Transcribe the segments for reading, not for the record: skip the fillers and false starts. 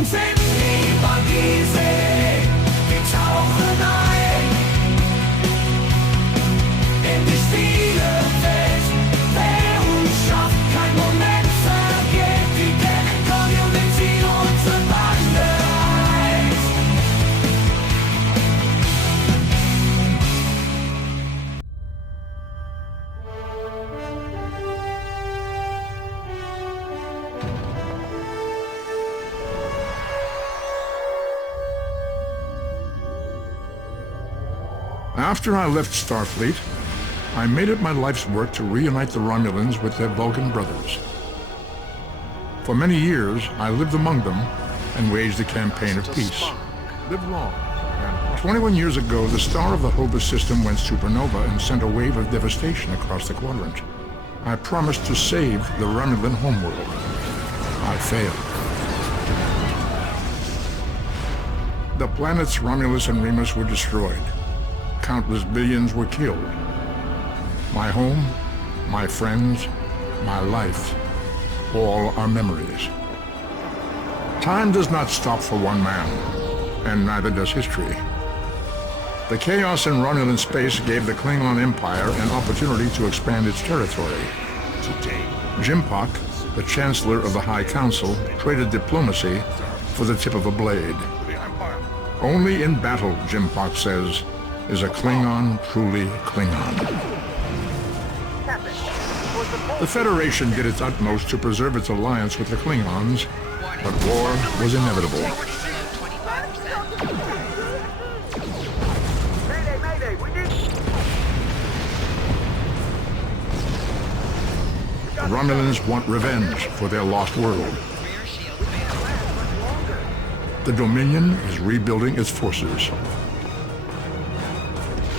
und sind lieber riesig. Wir tauchen ein in die Spielewelt. Wer uns schafft, kein Moment vergeht. Die Community, unsere Bande eins. After I left Starfleet, I made it my life's work to reunite the Romulans with their Vulcan brothers. For many years, I lived among them and waged a campaign of peace. Live long. And 21 years ago, the star of the Hobus system went supernova and sent a wave of devastation across the quadrant. I promised to save the Romulan homeworld. I failed. The planets Romulus and Remus were destroyed. Countless billions were killed. My home, my friends, my life, all are memories. Time does not stop for one man, and neither does history. The chaos in Romulan space gave the Klingon Empire an opportunity to expand its territory. Today, Jimpak, the Chancellor of the High Council, traded diplomacy for the tip of a blade. Only in battle, Jimpak says, is a Klingon truly Klingon. The Federation did its utmost to preserve its alliance with the Klingons, but war was inevitable. The Romulans want revenge for their lost world. The Dominion is rebuilding its forces.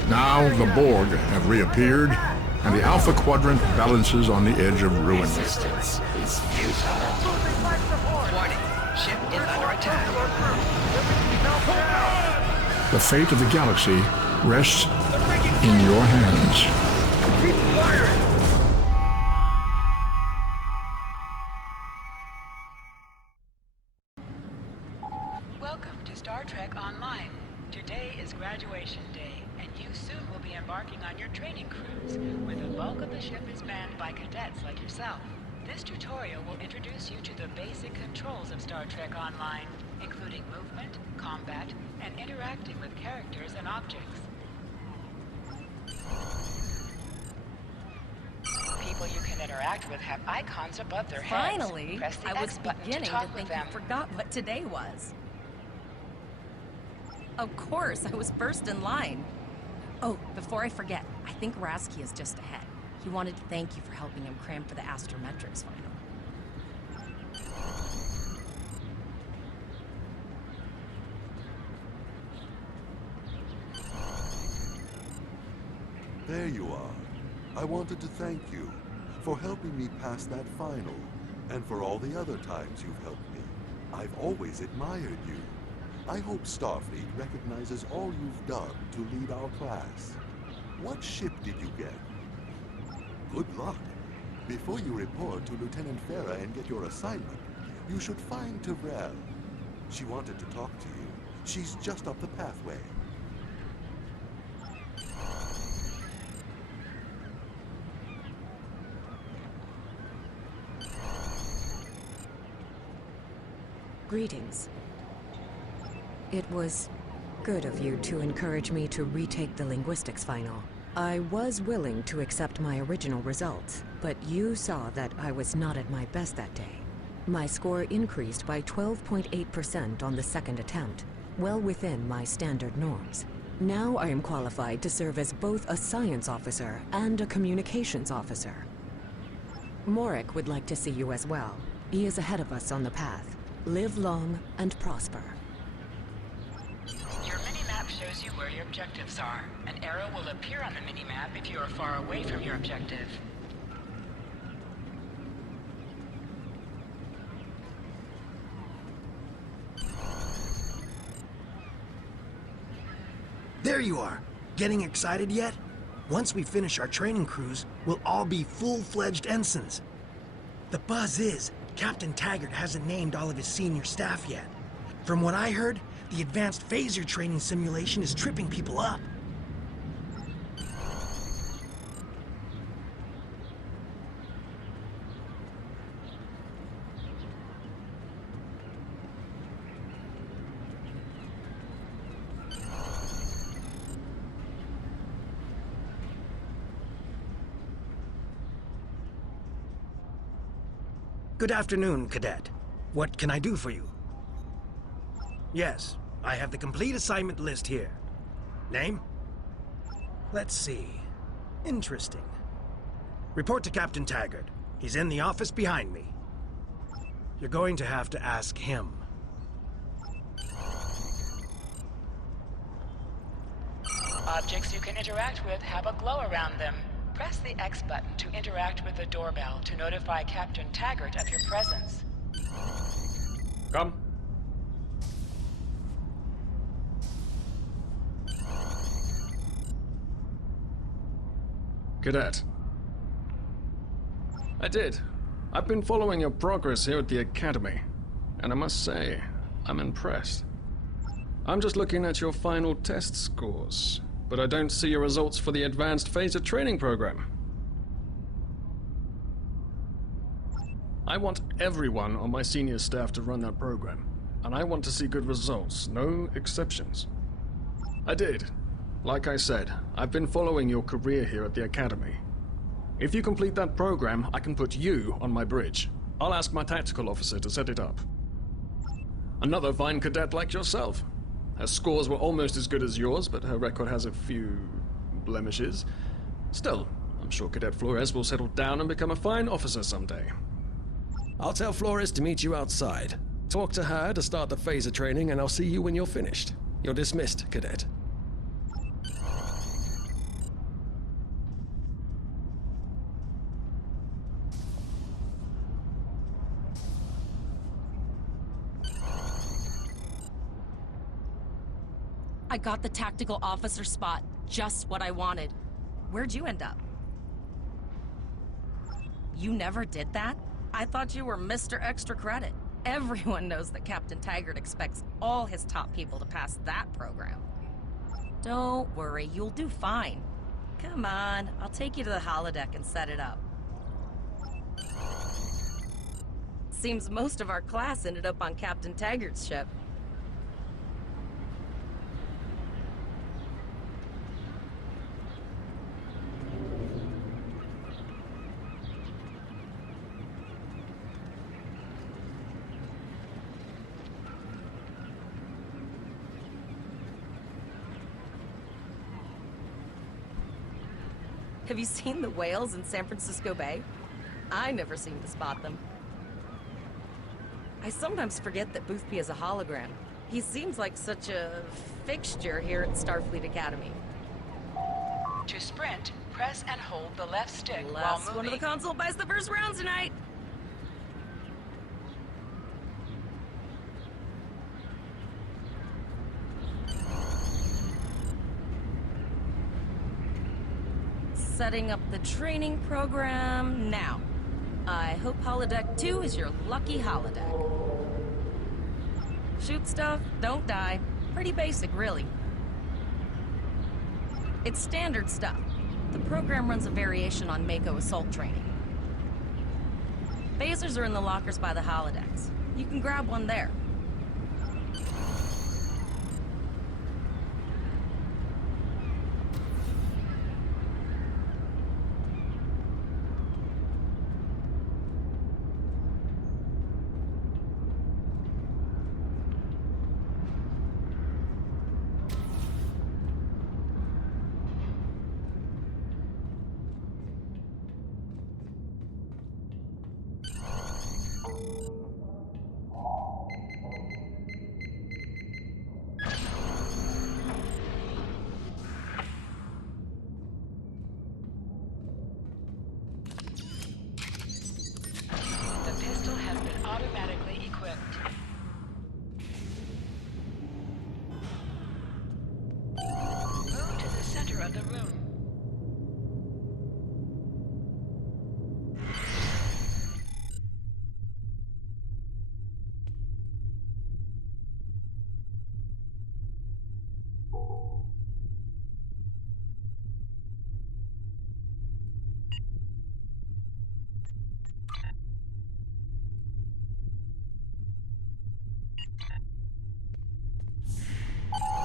Now the Borg have reappeared, and the Alpha Quadrant balances on the edge of ruin. resistance is futile. Warning, ship is under attack. The fate of the galaxy rests in your hands. Keep firing! Welcome to Star Trek Online. Today is graduation day, and you soon will be embarking on your training cruise, where the bulk of the ship is manned by cadets like yourself. This tutorial will introduce you to the basic controls of Star Trek Online, including movement, combat, and interacting with characters and objects. People you can interact with have icons above their heads. Finally, Press the I was X button beginning to to talk with think them. you forgot what today was. Of course, I was first in line. Oh, before I forget, I think Rasky is just ahead. He wanted to thank you for helping him cram for the astrometrics final. There you are. I wanted to thank you for helping me pass that final, and for all the other times you've helped me. I've always admired you. I hope Starfleet recognizes all you've done to lead our class. What ship did you get? Good luck. Before you report to Lieutenant Farah and get your assignment, you should find Tyrell. She wanted to talk to you. She's just up the pathway. Greetings. It was good of you to encourage me to retake the linguistics final. I was willing to accept my original results, but you saw that I was not at my best that day. My score increased by 12.8% on the second attempt, well within my standard norms. Now I am qualified to serve as both a science officer and a communications officer. Morik would like to see you as well. He is ahead of us on the path. Live long and prosper. Your mini-map shows you where your objectives are. An arrow will appear on the mini-map if you are far away from your objective. There you are! Getting excited yet? Once we finish our training cruise, we'll all be full-fledged ensigns. The buzz is, Captain Taggart hasn't named all of his senior staff yet. From what I heard, the advanced phaser training simulation is tripping people up. Good afternoon, Cadet. What can I do for you? Yes, I have the complete assignment list here. Name? Let's see. Interesting. Report to Captain Taggart. He's in the office behind me. You're going to have to ask him. Objects you can interact with have a glow around them. Press the X button to interact with the doorbell to notify Captain Taggart of your presence. Come. Cadet. I did. I've been following your progress here at the Academy, and I must say, I'm impressed. I'm just looking at your final test scores, but I don't see your results for the Advanced Phaser Training Program. I want everyone on my senior staff to run that program, and I want to see good results, no exceptions. I did. Like I said, I've been following your career here at the Academy. If you complete that program, I can put you on my bridge. I'll ask my tactical officer to set it up. Another fine cadet like yourself. Her scores were almost as good as yours, but her record has a few blemishes. Still, I'm sure Cadet Flores will settle down and become a fine officer someday. I'll tell Flores to meet you outside. Talk to her to start the phaser training, and I'll see you when you're finished. You're dismissed, Cadet. I got the tactical officer spot. Just what I wanted. Where'd you end up? You never did that? I thought you were Mr. Extra Credit. Everyone knows that Captain Taggart expects all his top people to pass that program. Don't worry, you'll do fine. Come on, I'll take you to the holodeck and set it up. Seems most of our class ended up on Captain Taggart's ship. Have you seen the whales in San Francisco Bay? I never seem to spot them. I sometimes forget that Boothby is a hologram. He seems like such a fixture here at Starfleet Academy. To sprint, press and hold the left stick while Last moving. one of the console buys the first round tonight. Setting up the training program now. I hope Holodeck 2 is your lucky holodeck. Shoot stuff, don't die. Pretty basic, really. It's standard stuff. The program runs a variation on Mako assault training. Phasers are in the lockers by the holodecks. You can grab one there.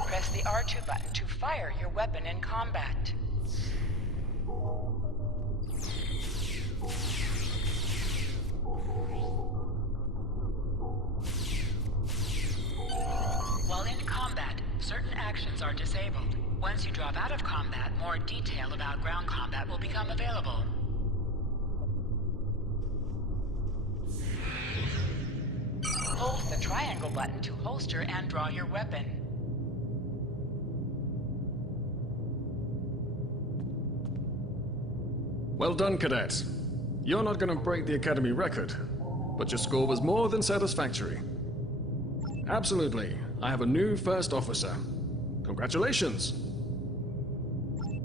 Press the R2 button to fire your weapon in combat. While in combat, certain actions are disabled. Once you drop out of combat, more detail about ground combat will become available. Hold the triangle button to holster and draw your weapon. Well done, Cadet. You're not going to break the Academy record, but your score was more than satisfactory. Absolutely. I have a new first officer. Congratulations.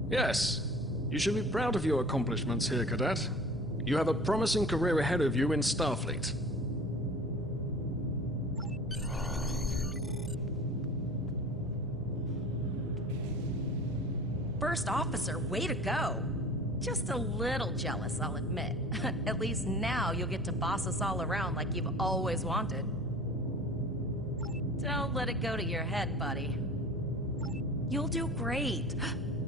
Yes, you should be proud of your accomplishments here, Cadet. You have a promising career ahead of you in Starfleet. First officer, way to go! Just a little jealous, I'll admit. At least now you'll get to boss us all around like you've always wanted. Don't let it go to your head, buddy. You'll do great.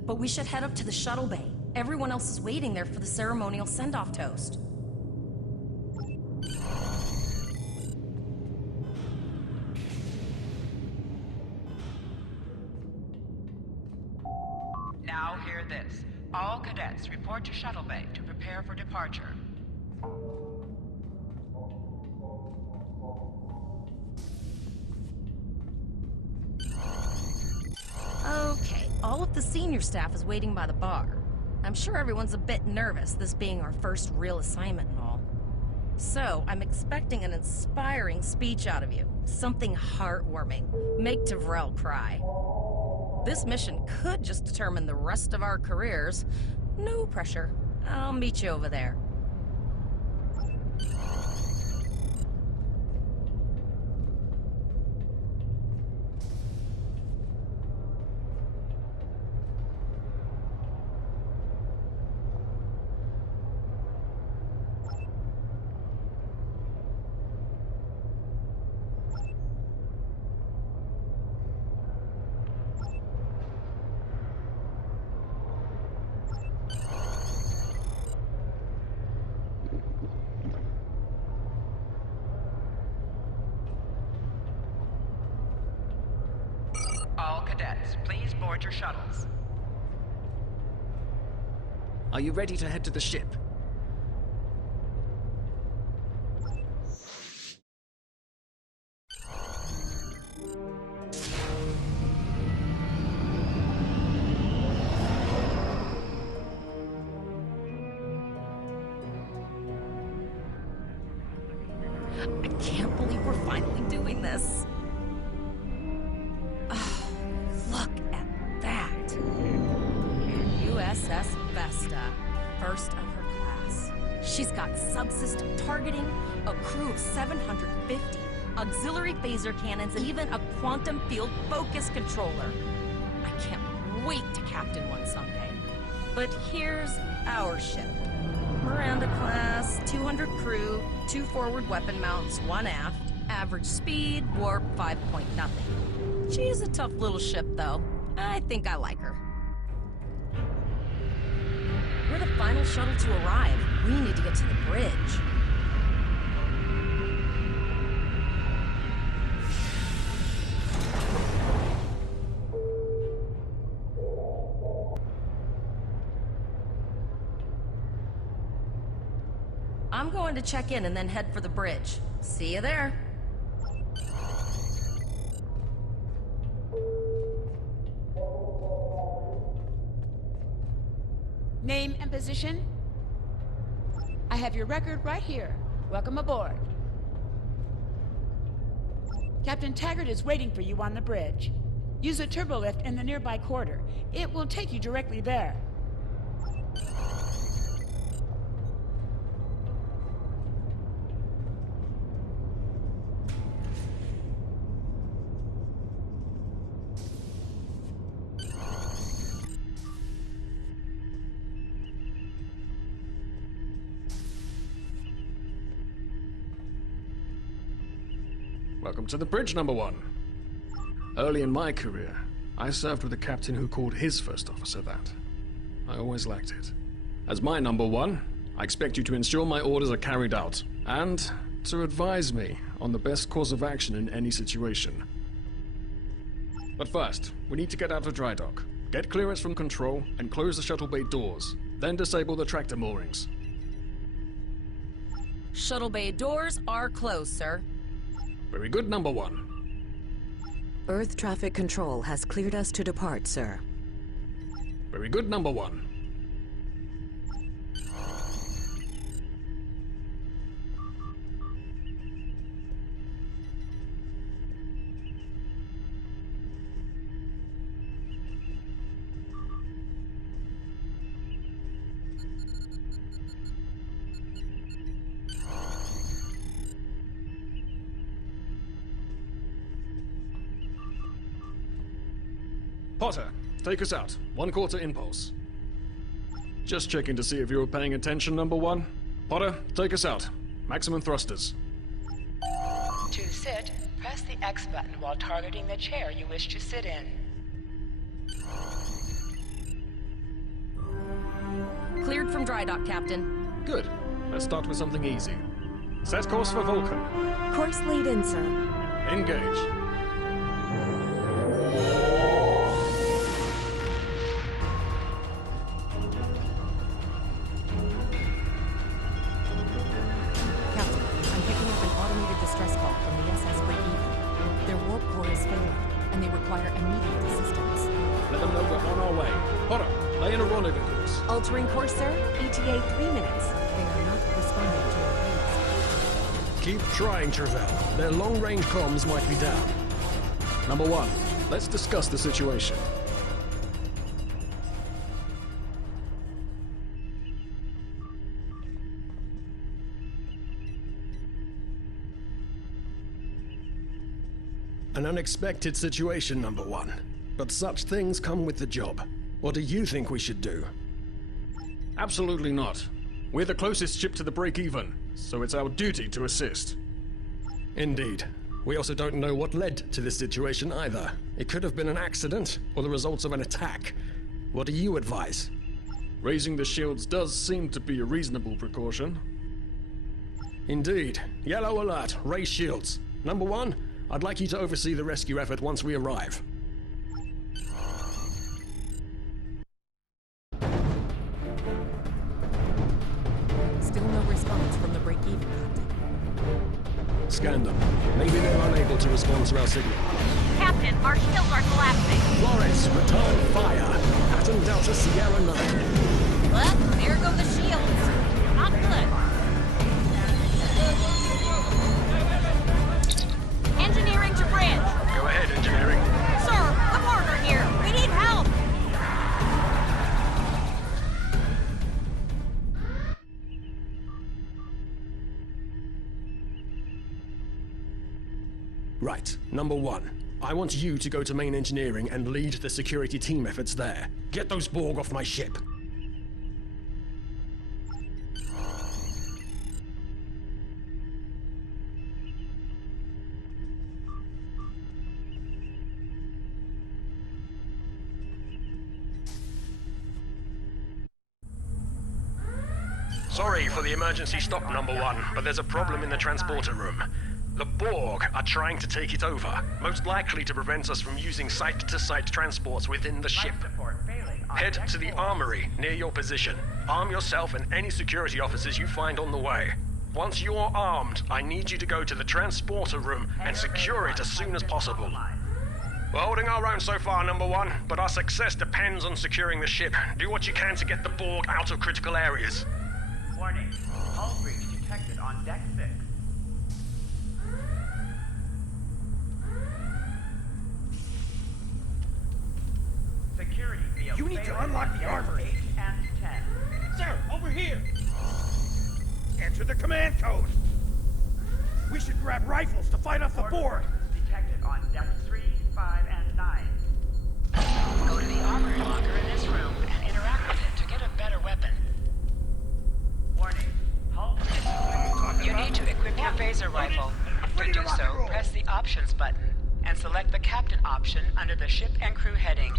But we should head up to the shuttle bay. Everyone else is waiting there for the ceremonial send-off toast. Now hear this. All cadets report to shuttle bay to prepare for departure. Okay, all of the senior staff is waiting by the bar. I'm sure everyone's a bit nervous, this being our first real assignment and all. So, I'm expecting an inspiring speech out of you. Something heartwarming. Make Tavrel cry. This mission could just determine the rest of our careers. No pressure. I'll meet you over there. All cadets, please board your shuttles. Are you ready to head to the ship? I can't believe we're finally doing this. Oh, look at that. USS Vesta, first of her class. She's got subsystem targeting, a crew of 750, auxiliary phaser cannons, and even a quantum field focus controller. I can't wait to captain one someday. But here's our ship. Miranda class, 200 crew, 2 forward weapon mounts, 1 aft, average speed, warp 5.0. She's a tough little ship, though. I think I like her. We're the final shuttle to arrive. We need to get to the bridge. I'm going to check in and then head for the bridge. See you there. Name and position? I have your record right here. Welcome aboard. Captain Taggart is waiting for you on the bridge. Use a turbolift in the nearby quarter. It will take you directly there. Welcome to the bridge, number one. Early in my career, I served with a captain who called his first officer that. I always lacked it. As my number one, I expect you to ensure my orders are carried out, and to advise me on the best course of action in any situation. But first, we need to get out of dry dock, get clearance from control, and close the shuttle bay doors. Then disable the tractor moorings. Shuttle bay doors are closed, sir. Very good, number one. Earth traffic control has cleared us to depart, sir. Very good, number one. Potter, take us out. 1/4 impulse. Just checking to see if you were paying attention, number one. Potter, take us out. Maximum thrusters. To sit, press the X button while targeting the chair you wish to sit in. Cleared from dry dock, Captain. Good. Let's start with something easy. Set course for Vulcan. Course lead in, sir. Engage. Captain, I'm picking up an automated distress call from the SS Breakeven. Their warp core is failing, and they require immediate assistance. Let them know we're on our way. Potter, lay in a rendezvous course. Altering course, sir. ETA 3 minutes. They are not responding to our pleas. Keep trying, Travell. Their long-range comms might be down. Number one, let's discuss the situation. An unexpected situation, number one. But such things come with the job. What do you think we should do? Absolutely not. We're the closest ship to the break-even, so it's our duty to assist. Indeed. We also don't know what led to this situation either. It could have been an accident, or the results of an attack. What do you advise? Raising the shields does seem to be a reasonable precaution. Indeed. Yellow alert. Raise shields. Number one, I'd like you to oversee the rescue effort once we arrive. Still no response from the break-even, Captain. Scan them. Maybe they're unable to respond to our signal. Captain, our shields are collapsing. Flores, return fire. Pattern Delta Sierra 9. Well, there go the shields. Not good. Engineering to bridge. Go ahead, engineering. Sir, the border here. We need help. Right. Number one, I want you to go to main engineering and lead the security team efforts there. Get those Borg off my ship. Sorry for the emergency stop, number one, but there's a problem in the transporter room. The Borg are trying to take it over, most likely to prevent us from using site-to-site transports within the ship. Head to the armory near your position. Arm yourself and any security officers you find on the way. Once you're armed, I need you to go to the transporter room and secure it as soon as possible. We're holding our own so far, number one, but our success depends on securing the ship. Do what you can to get the Borg out of critical areas. Warning. Hull breach detected on deck 6. Security field. You need to unlock the armory. 8 and 10. Sir, over here! Enter the command code! We should grab rifles to fight off the Borg! Detected on deck 3, 5, and 9. Go to the armored locker in this room and interact with it to get a better weapon. Warning. Hull breach. You need to equip your phaser rifle. To do so, press the Options button and select the Captain option under the Ship and Crew heading.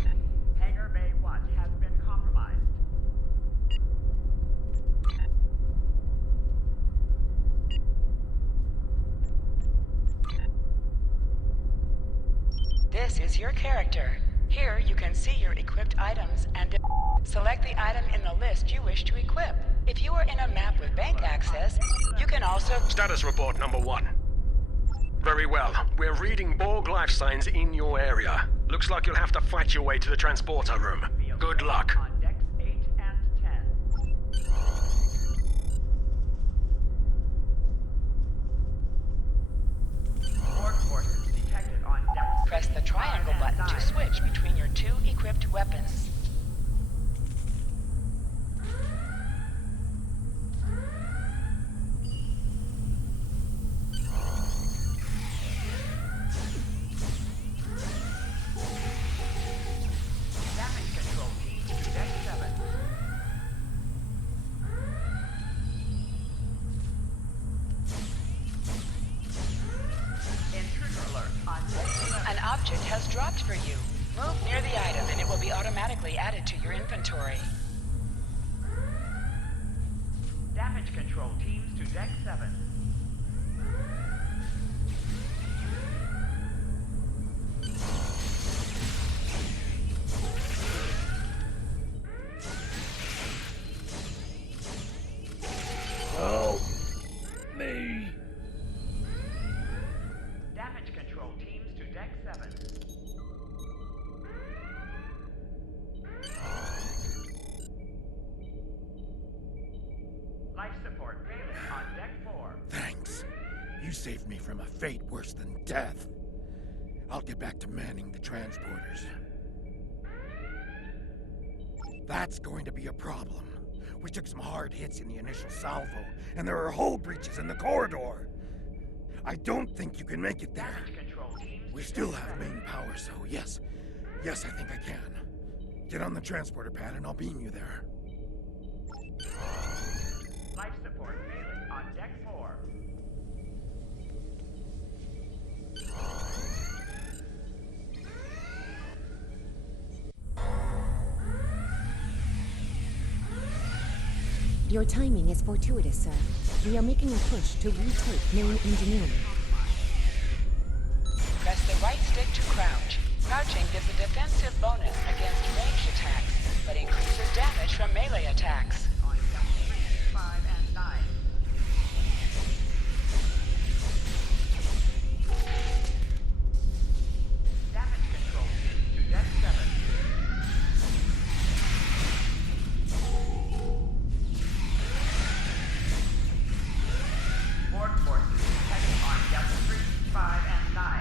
Hangar Bay 1 has been compromised. This is your character. Here you can see your equipped items and select the item in the list you wish to equip. If you are in a map with bank access, you can also... Status report number 1. Very well. We're reading Borg life signs in your area. Looks like you'll have to fight your way to the transporter room. Good luck. On decks 8 and 10. Borg forces detected on decks. Press the triangle button to switch between your two equipped weapons. Damage control team to deck 7. Intruder alert on deck 11. An object has dropped for you. Move near the item and it will be automatically added to your inventory. Damage control teams to deck 7. Help me. Damage control teams to deck 7. Life support failing on deck 4. Thanks. You saved me from a fate worse than death. I'll get back to manning the transporters. That's going to be a problem. We took some hard hits in the initial salvo, and there are hull breaches in the corridor. I don't think you can make it there. Damage control teams. We still have main power, so yes. Yes, I think I can. Get on the transporter pad and I'll beam you there. Life support failing on deck 4. Your timing is fortuitous, sir. We are making a push to retake main engineering. Press the right stick to crouch. Crouching gives a defensive bonus against ranged attacks, but increases damage from melee attacks. On decks 3, 5, and 9. Damage control teams to deck 7. Borg forces detected on decks 3, 5, and 9.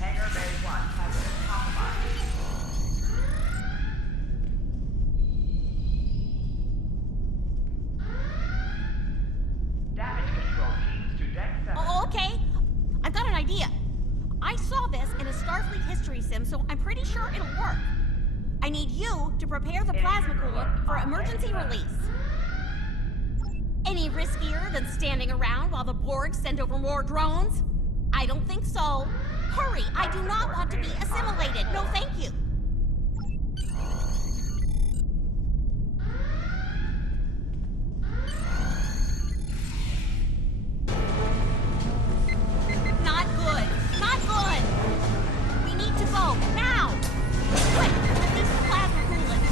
Hangar Bay 1 has been compromised. Damage control teams to deck 7. Oh, okay. I've got an idea. I saw this in a Starfleet history sim, so I'm pretty sure it'll work. I need you to prepare the plasma cooler for emergency release. Any riskier than standing around while the Borg send over more drones? I don't think so. Hurry, I do not want to be assimilated. No, thank you. Not good. Not good. We need to go now. Quick, release the plasma coolant.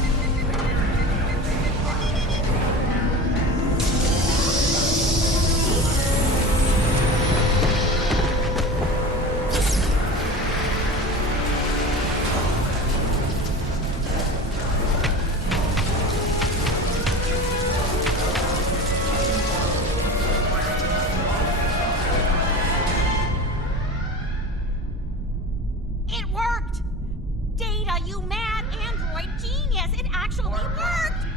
It worked! Data, you mad android genius! It actually worked!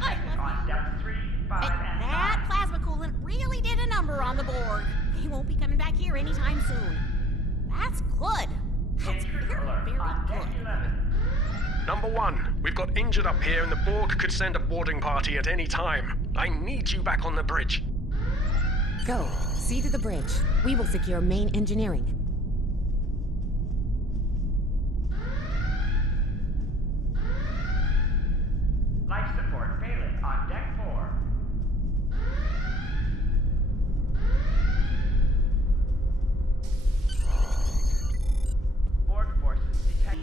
I Detected love on decks 3, 5, And and that 9. plasma coolant really did a number on the Borg. He won't be coming back here anytime soon. That's good. That's Intruder very, alert very on deck good. 11. Number 1, we've got injured up here and the Borg could send a boarding party at any time. I need you back on the bridge. Go. See to the bridge. We will secure main engineering. Life support failing on deck 4. Borg forces detected.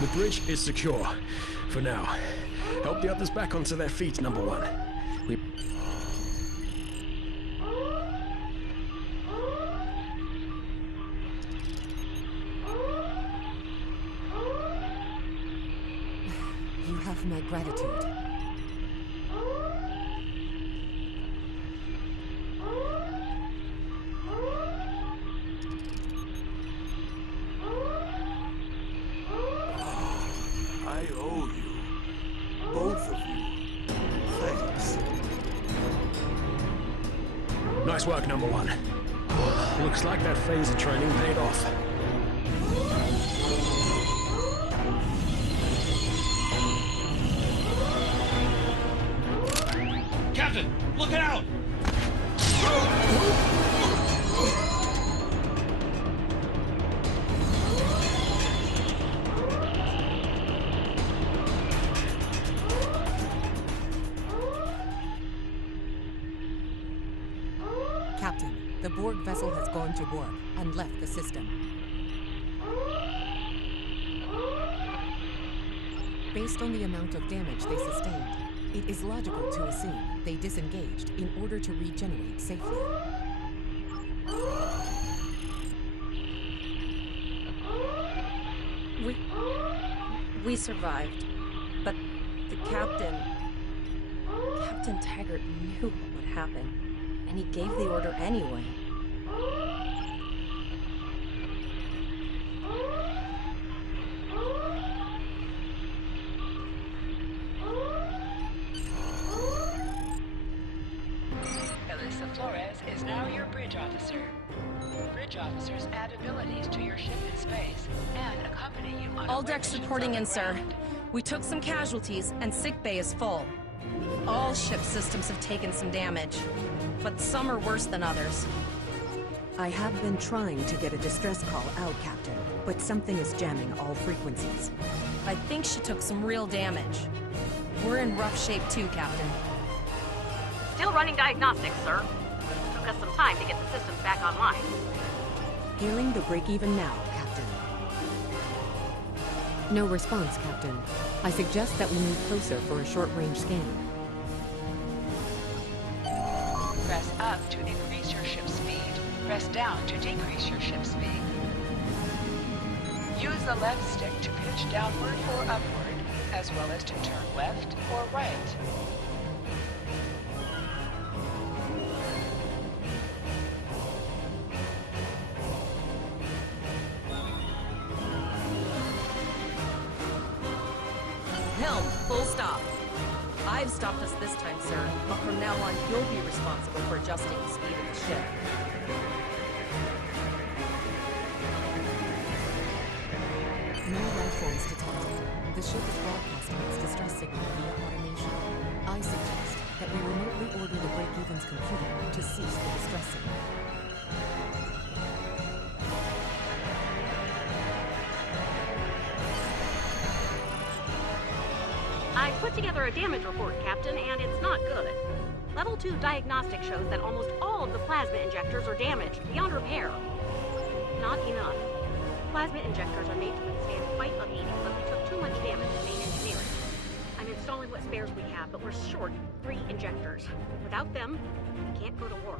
The bridge is secure. For now. Help the others back onto their feet, number 1. You have my gratitude. I owe you. Both of you. Thanks. Nice work, number 1. Looks like that phaser training paid off. Captain, look out! Captain, the Borg vessel has gone to warp and left the system. Based on the amount of damage they sustained, it is logical to assume they disengaged in order to regenerate safely. We survived, but the Captain Taggart knew what would happen, and he gave the order anyway. Alyssa Flores is now your bridge officer. Bridge officers add abilities to your ship in space and accompany you on All decks reporting in, sir. We took some casualties, and sickbay is full. All ship systems have taken some damage, but some are worse than others. I have been trying to get a distress call out, Captain, but something is jamming all frequencies. I think she took some real damage. We're in rough shape too, Captain. Still running diagnostics, sir. Took us some time to get the systems back online. Hailing the break-even now, Captain. No response, Captain. I suggest that we move closer for a short-range scan. Press up to increase your ship's speed. Press down to decrease your ship's speed. Use the left stick to pitch downward or upward, as well as to turn left or right. Helm, full stop. I've stopped us this time, sir, but from now on, you'll be responsible for adjusting the speed of the ship. No life forms detected. The ship is broadcasting its distress signal via automation. I suggest that we remotely order the break-even's computer to cease the distress signal. I put together a damage report, Captain, and it's not good. Level 2 diagnostic shows that almost all of the plasma injectors are damaged beyond repair. Not enough. Plasma injectors are made to withstand quite a beating, but we took too much damage in main engineering. I'm installing what spares we have, but we're short 3 injectors. Without them, we can't go to war.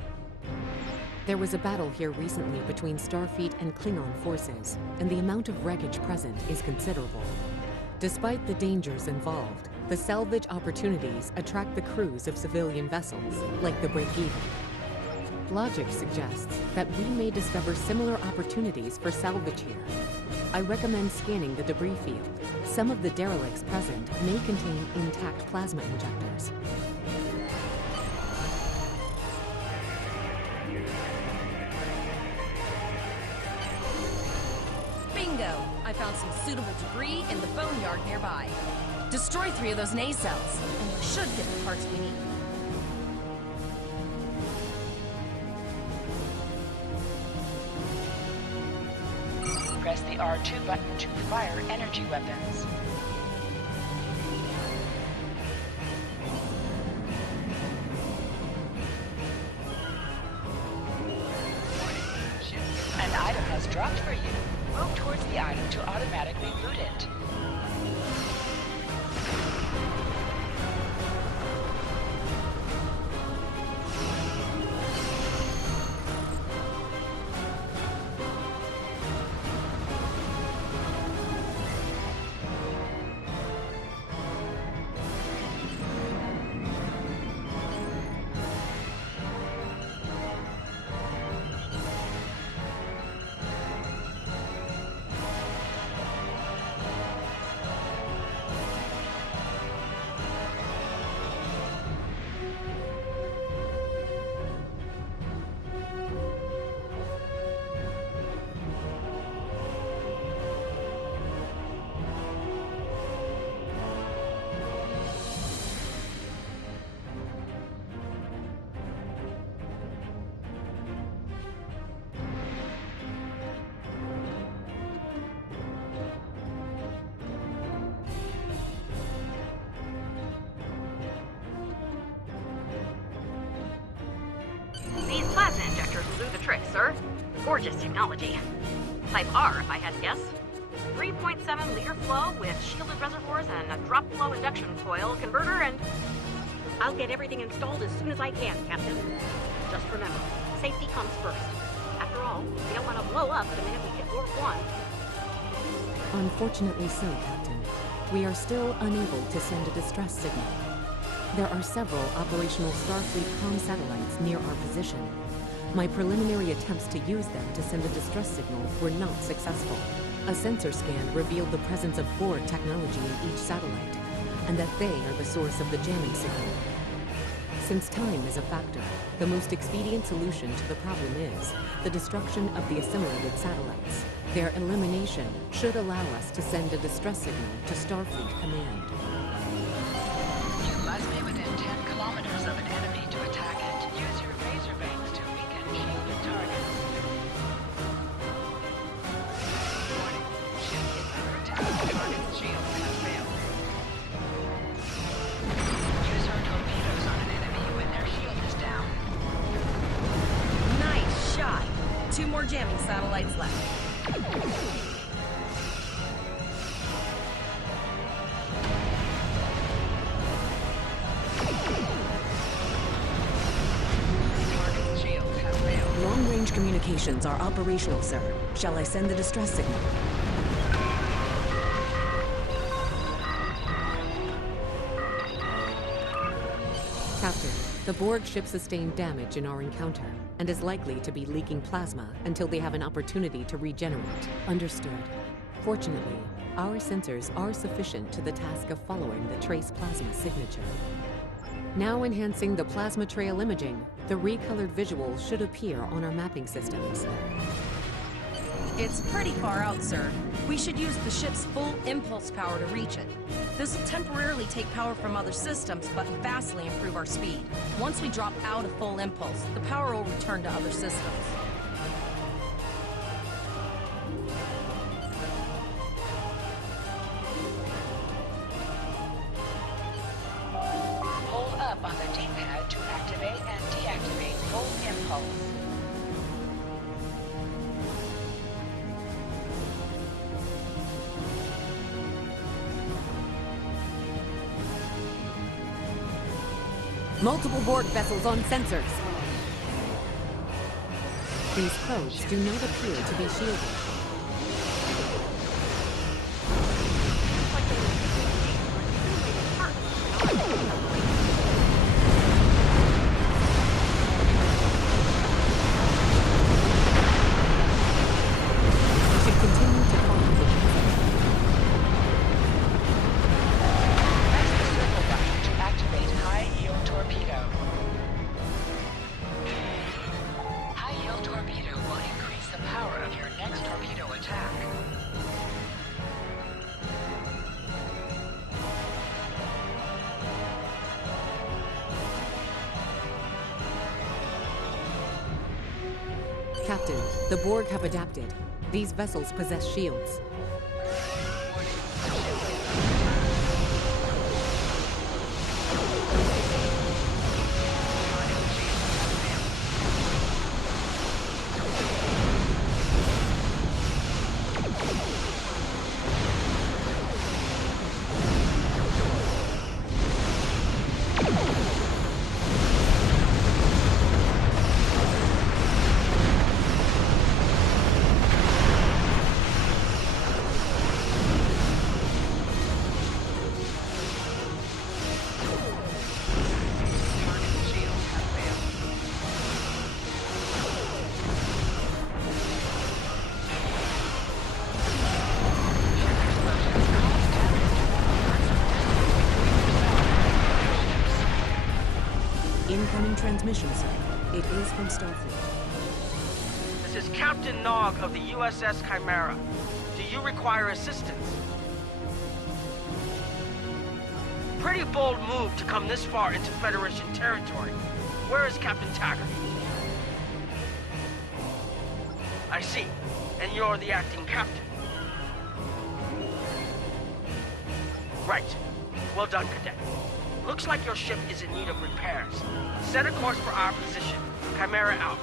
There was a battle here recently between Starfleet and Klingon forces, and the amount of wreckage present is considerable. Despite the dangers involved, the salvage opportunities attract the crews of civilian vessels, like the Break-Even. logic suggests that we may discover similar opportunities for salvage here. I recommend scanning the debris field. Some of the derelicts present may contain intact plasma injectors. Bingo! I found some suitable debris in the boneyard nearby. Destroy 3 of those nacelles, and we should get the parts we need. Press the R2 button to fire energy weapons. An item has dropped for you. Move towards the item to automatically loot it. These plasma injectors will do the trick, sir. Gorgeous technology. Type R, if I had to guess. 3.7 liter flow with shielded reservoirs and a drop flow induction coil converter, and I'll get everything installed as soon as I can, Captain. Just remember, safety comes first. After all, we don't want to blow up the minute we hit Warp 1. Unfortunately so, Captain. We are still unable to send a distress signal. There are several operational Starfleet comm satellites near our position. My preliminary attempts to use them to send a distress signal were not successful. A sensor scan revealed the presence of Borg technology in each satellite, and that they are the source of the jamming signal. Since time is a factor, the most expedient solution to the problem is the destruction of the assimilated satellites. Their elimination should allow us to send a distress signal to Starfleet Command. You must be within 10 kilometers of an enemy to attack it. Use your laser bangs to weaken shielded targets. Warning. Ship is under attack. Target's shield has failed. Use our torpedoes on an enemy when their shield is down. Nice shot! 2 more jamming satellites left. Long-range communications are operational, sir. Shall I send the distress signal? Captain, the Borg ship sustained damage in our encounter and is likely to be leaking plasma until they have an opportunity to regenerate. Understood. Fortunately, our sensors are sufficient to the task of following the trace plasma signature. Now enhancing the plasma trail imaging, the recolored visuals should appear on our mapping systems. It's pretty far out, sir. We should use the ship's full impulse power to reach it. This will temporarily take power from other systems, but vastly improve our speed. Once we drop out of full impulse, the power will return to other systems. Hold up on the D-pad to activate and deactivate full impulse. Multiple Borg vessels on sensors. These probes do not appear to be shielded. Captain, the Borg have adapted. These vessels possess shields. Incoming transmission, sir. It is from Starfleet. This is Captain Nog of the USS Chimera. Do you require assistance? Pretty bold move to come this far into Federation territory. Where is Captain Taggart? I see. And you're the acting captain. Right. Well done, Cadet. Looks like your ship is in need of repairs. Set a course for our position. Chimera out.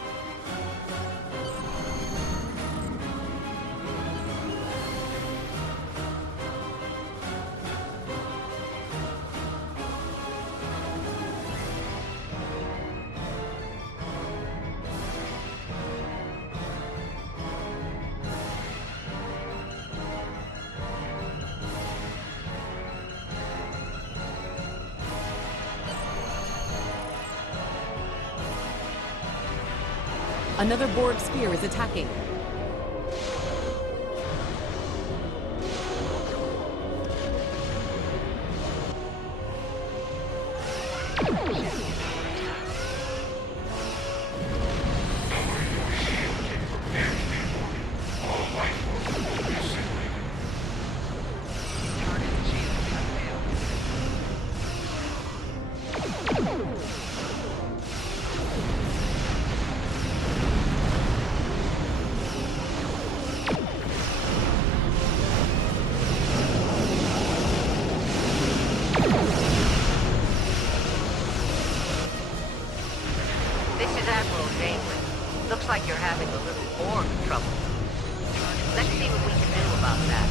Another Borg sphere is attacking. Looks like you're having a little Borg trouble. Let's see what we can do about that.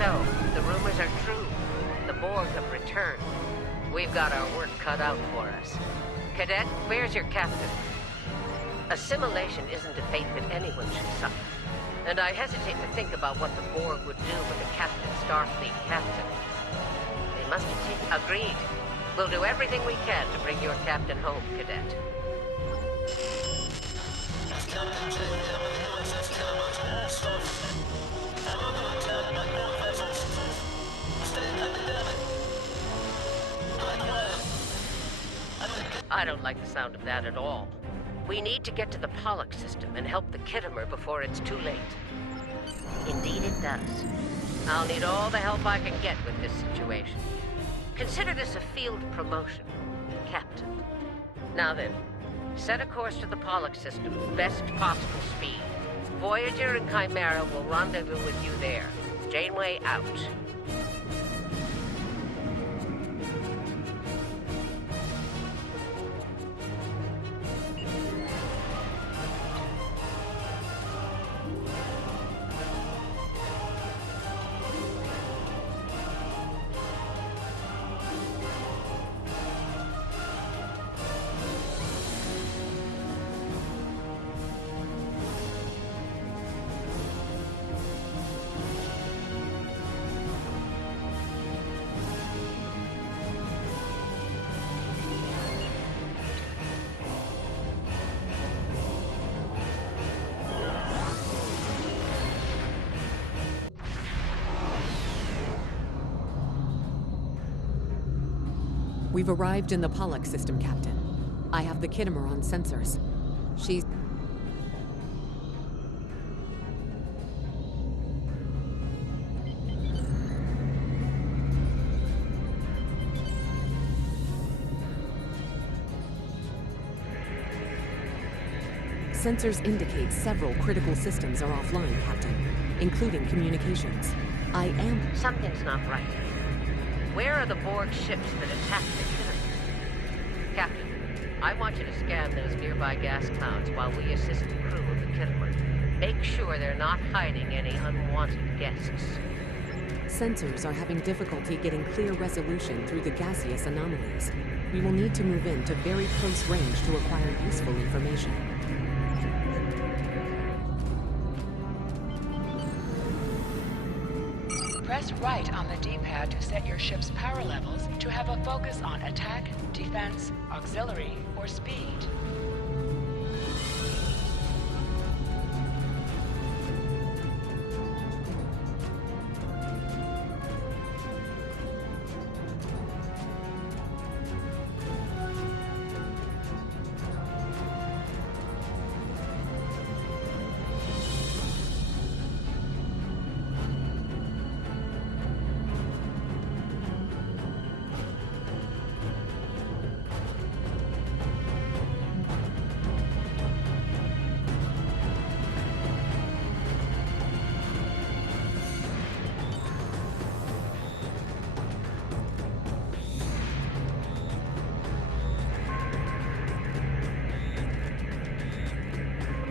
So, the rumors are true. The Borg have returned. We've got our work cut out for us. Cadet, where's your captain? Assimilation isn't a fate that anyone should suffer. And I hesitate to think about what the Borg would do with a Captain Starfleet captain. They must have taken... Agreed. We'll do everything we can to bring your captain home, Cadet. I don't like the sound of that at all. We need to get to the Pollock system and help the Kittimer before it's too late. Indeed it does. I'll need all the help I can get with this situation. Consider this a field promotion, Captain. Now then, set a course to the Pollock system, best possible speed. Voyager and Chimera will rendezvous with you there. Janeway out. We've arrived in the Pollux system, Captain. I have the Kittimer on sensors. She's... Sensors indicate several critical systems are offline, Captain, including communications. I am... Something's not right. Where are the Borg ships that attacked the Kittimer? Captain, I want you to scan those nearby gas clouds while we assist the crew of the Kittimer. Make sure they're not hiding any unwanted guests. Sensors are having difficulty getting clear resolution through the gaseous anomalies. We will need to move in to very close range to acquire useful information. Press right on the D-pad to set your ship's power levels to have a focus on attack, defense, auxiliary, or speed.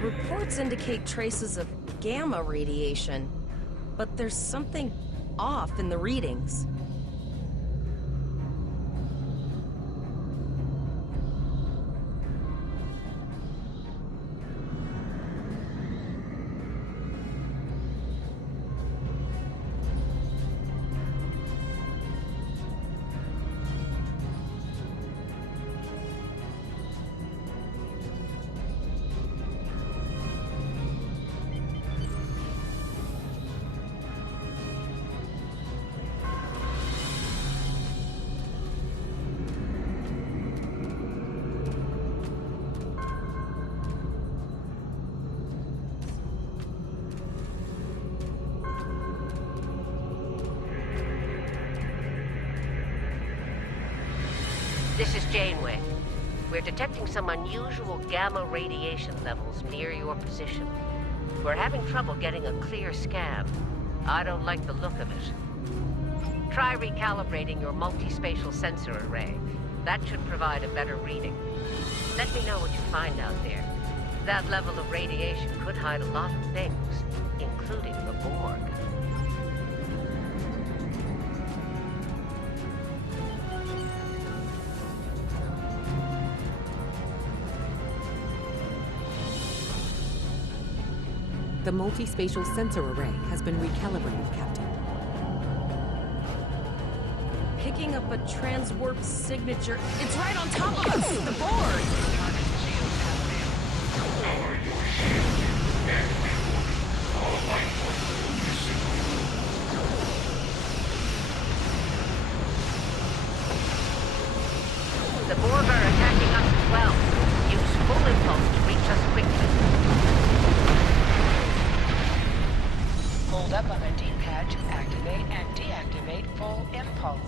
Reports indicate traces of gamma radiation, but there's something off in the readings. This is Janeway. We're detecting some unusual gamma radiation levels near your position. We're having trouble getting a clear scan. I don't like the look of it. Try recalibrating your multispatial sensor array. That should provide a better reading. Let me know what you find out there. That level of radiation could hide a lot of things, including the Borg. The multispatial sensor array has been recalibrated, Captain. Picking up a transwarp signature. It's right on top of us! The Borg! The Borg are attacking us as well. Use full impulse to reach us quickly. Hold up on the D-pad to activate and deactivate full impulse.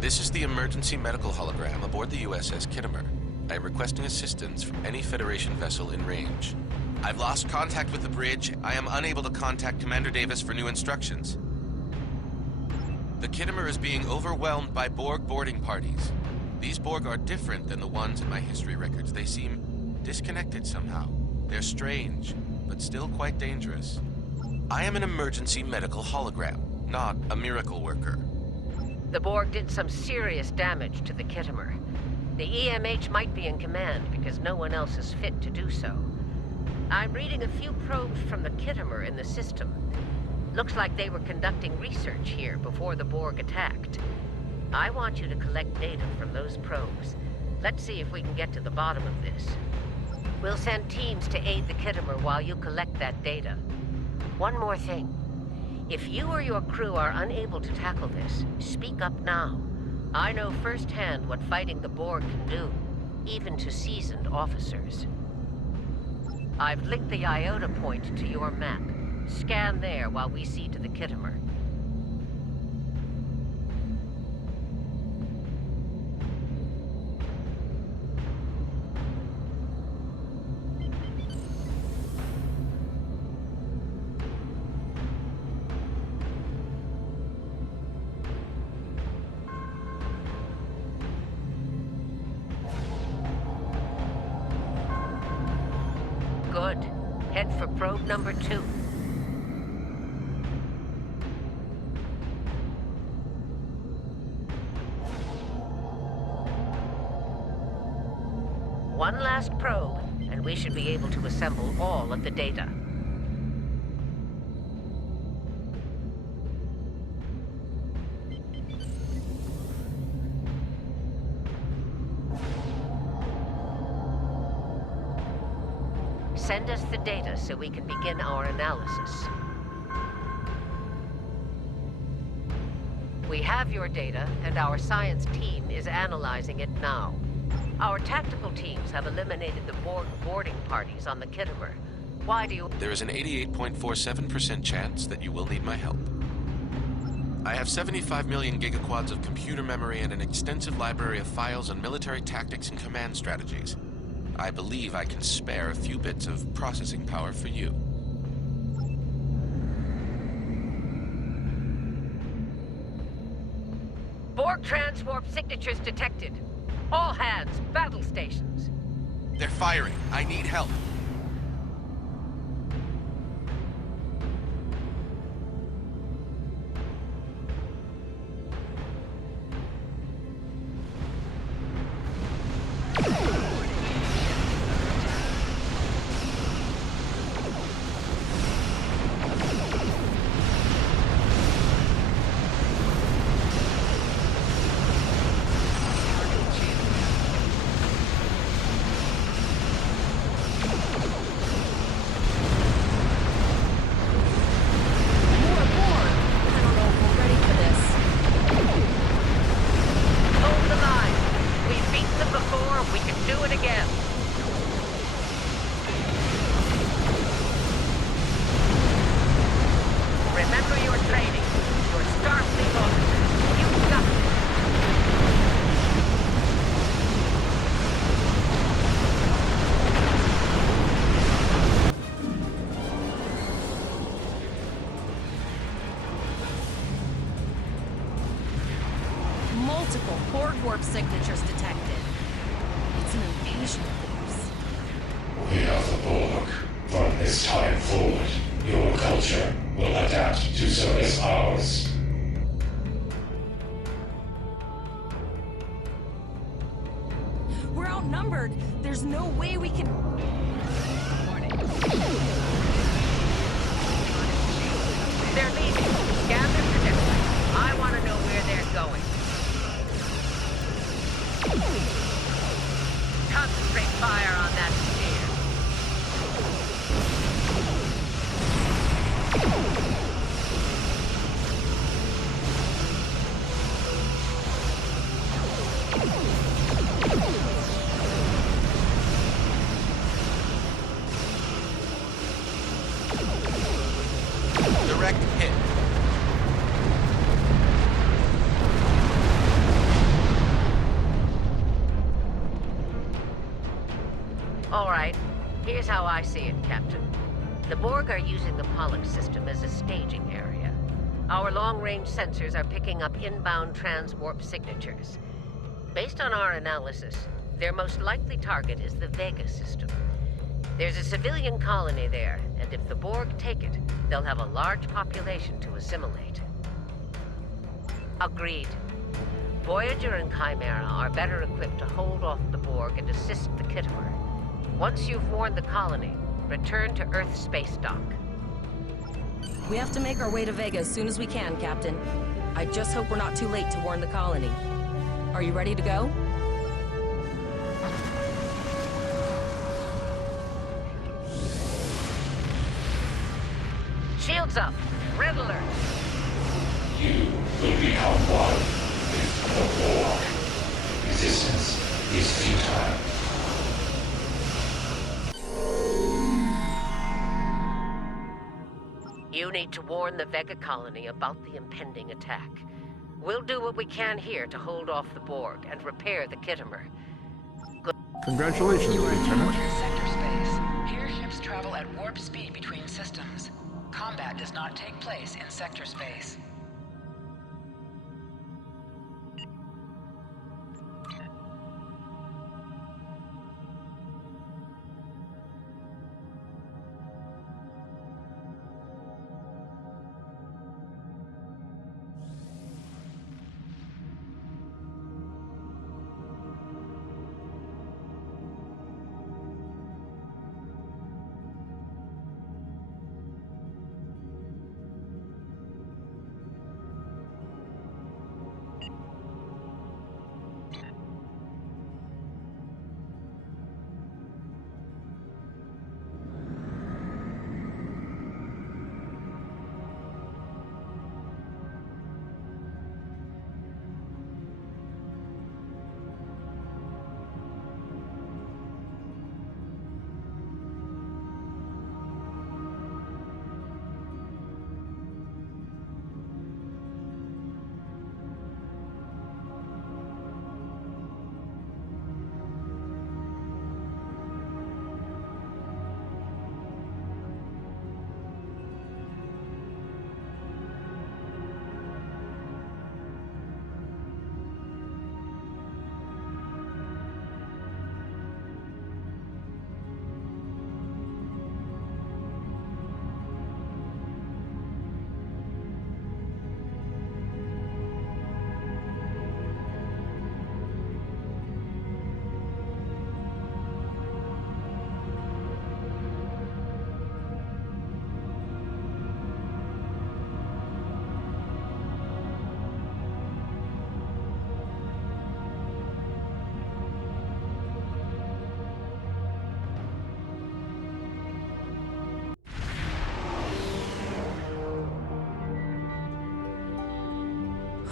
This is the emergency medical hologram aboard the USS Kittimer. I am requesting assistance from any Federation vessel in range. I've lost contact with the bridge. I am unable to contact Commander Davis for new instructions. The Kittimer is being overwhelmed by Borg boarding parties. These Borg are different than the ones in my history records. They seem disconnected somehow. They're strange, but still quite dangerous. I am an emergency medical hologram, not a miracle worker. The Borg did some serious damage to the Kittimer. The EMH might be in command because no one else is fit to do so. I'm reading a few probes from the Kittimer in the system. Looks like they were conducting research here before the Borg attacked. I want you to collect data from those probes. Let's see if we can get to the bottom of this. We'll send teams to aid the Kittimer while you collect that data. One more thing. If you or your crew are unable to tackle this, speak up now. I know firsthand what fighting the Borg can do, even to seasoned officers. I've linked the Iota point to your map. Scan there while we see to the Kittimer. Good. Head for probe number 2. One last probe, and we should be able to assemble all of the data. Send us the data so we can begin our analysis. We have your data, and our science team is analyzing it now. Our tactical teams have eliminated the Borg boarding parties on the Kittimer. Why do you... There is an 88.47% chance that you will need my help. I have 75 million gigaquads of computer memory and an extensive library of files on military tactics and command strategies. I believe I can spare a few bits of processing power for you. Borg transwarp signatures detected. All hands, battle stations. They're firing. I need help. Multiple Borg warp signatures detected. It's an invasion force. We are the Borg. From this time forward, your culture will adapt to service ours. We're outnumbered. There's no way we can... They're leaving. Scan their trajectory. I want to know where they're going. Concentrate fire on that sphere. Direct hit. All right. Here's how I see it, Captain. The Borg are using the Pollux system as a staging area. Our long-range sensors are picking up inbound transwarp signatures. Based on our analysis, their most likely target is the Vega system. There's a civilian colony there, and if the Borg take it, they'll have a large population to assimilate. Agreed. Voyager and Chimera are better equipped to hold off the Borg and assist the Khitomer. Once you've warned the colony, return to Earth space dock. We have to make our way to Vega as soon as we can, Captain. I just hope we're not too late to warn the colony. Are you ready to go? Shields up! Red alert! You will become one with the Borg. Resistance is futile. You need to warn the Vega colony about the impending attack. We'll do what we can here to hold off the Borg and repair the Khitomer. Congratulations, You are Lieutenant. in sector space. Here ships travel at warp speed between systems. Combat does not take place in sector space.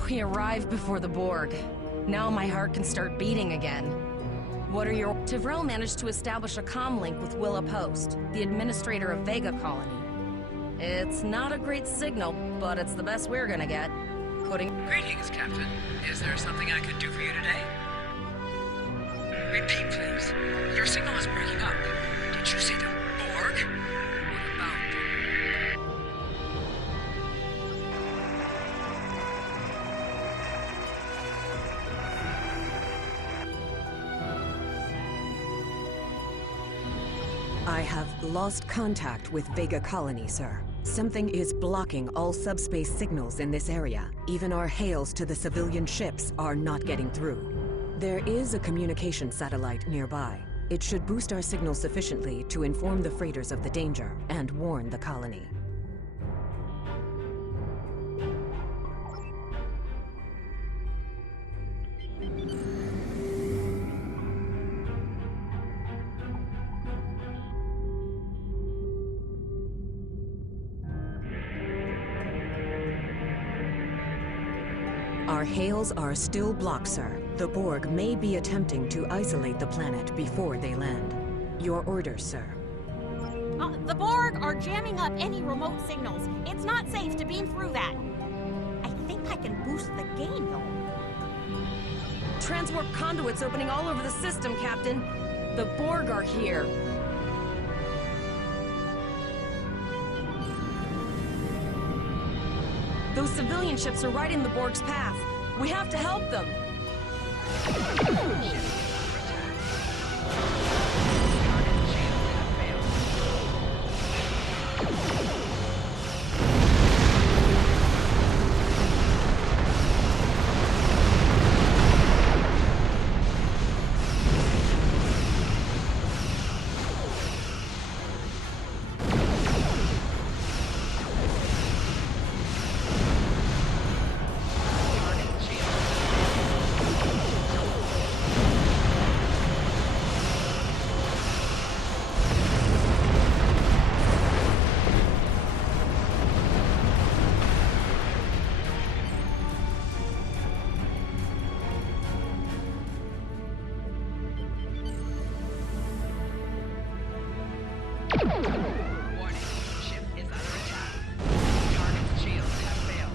We arrived before the Borg. Now my heart can start beating again. What are your... Tivrel managed to establish a comm link with Willa Post, the administrator of Vega Colony. It's not a great signal, but it's the best we're gonna get. Greetings, Captain. Is there something I could do for you today? Repeat, please. Your signal is breaking up. Did you say the Borg? What about... I have lost contact with Vega Colony, sir. Something is blocking all subspace signals in this area. Even our hails to the civilian ships are not getting through. There is a communication satellite nearby. It should boost our signal sufficiently to inform the freighters of the danger and warn the colony. Our hails are still blocked, sir. The Borg may be attempting to isolate the planet before they land. Your orders, sir. The Borg are jamming up any remote signals. It's not safe to beam through that. I think I can boost the gain, though. Transwarp conduits opening all over the system, Captain. The Borg are here. Those civilian ships are right in the Borg's path. We have to help them. Warning, ship is under attack. Target's shields have failed.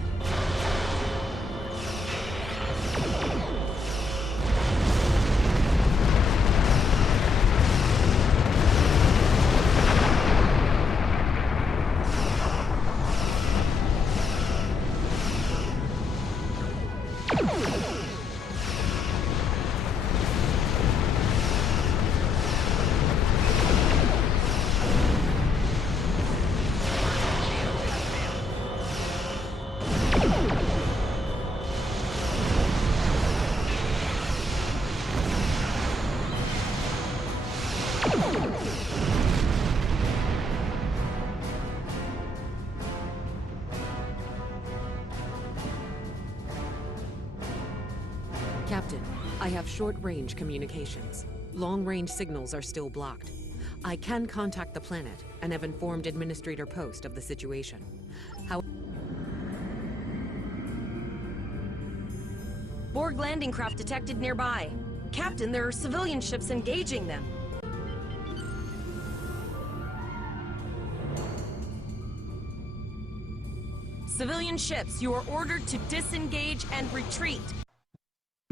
Captain, I have short-range communications. Long-range signals are still blocked. I can contact the planet and have informed Administrator Post of the situation. Borg landing craft detected nearby. Captain, there are civilian ships engaging them. Civilian ships, you are ordered to disengage and retreat.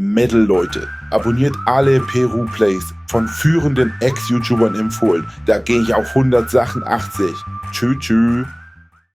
Metal, Leute. Abonniert alle Peru Plays von führenden Ex-YouTubern empfohlen. Da gehe ich auf 100 Sachen 80. Tschüss.